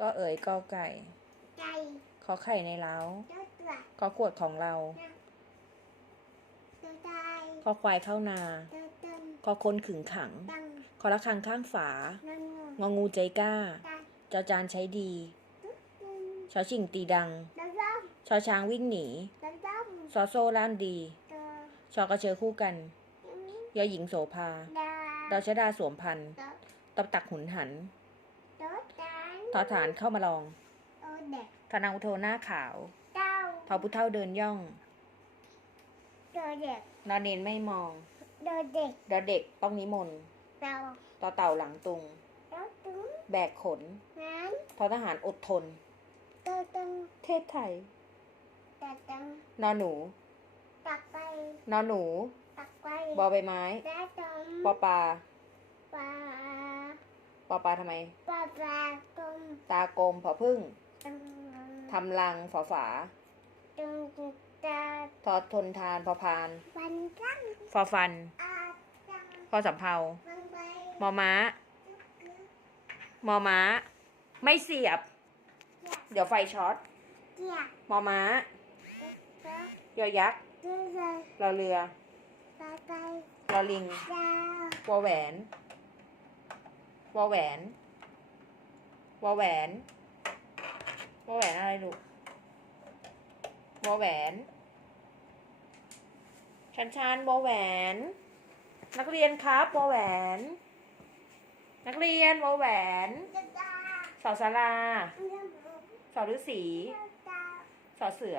ก็เอ๋ยกอไก่ใจขอไข่ในเล้าเจ้าตัวขอขวดของเรา ตัวใจขอควายเข้านา ตัวตึงขอคนขึงขัง ตังขอระฆังข้างฝา นังงงองูใจกล้า ตาจอจานใช้ดีตึงชอชิงตีดังดำดชอช้างวิ่งหนีำดำดซอโซ่ล้านดีำตัวชอกระเชอคู่กันยอหญิงโสภาดาดาวชดาสวมพันธุ์ตัวตบตักหุนหันตัวจาน ทอฐานเข้ามาลองโอเด็กทนาอุโทหน้าขาวเต้าทอพุเท่าเดินย่องตัวเด็กนอนเนนไม่มองตัวเด็กเดยวเด็กต้องนิมนต์เต้าต่อเต่าหลังตุงตัวตึงแบกขนนั้นทอทหารอดทนตัวตึงเทศไทยตัวตึงนอนหนู ตักไปนอนหนู ตักไปบอใบไม้ได้ตึงปอปลาปลาปอปลาทำไม ปลาปลาตึง ตากลมผอพึ่งตึงทำรังฝอฝาตึงตาทอทนทานพอพานฟันจังฟอฟันอาจังพอสำเภาฟันไปมอม้ามอม้า ไม่เสียบ เดี๋ยวไฟช็อตเจียมอม้าเจ้ายอยักษ์เจ้าเลยรอเรือไปไปรอลิงดาววอแหวนวอแหวน วอแหวนวอแหวนอะไรลูกวอแหวนชันชันวอแหวน นักเรียนครับวอแหวน นักเรียนวอแหวนจะดาสอสาราเสอฤาษีเจ้าวสอเสือ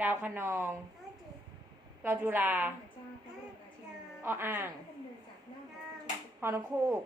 ดาวคะนองเจ้าจีรอจุฬาเจ้ออ่าง ฮอนคูก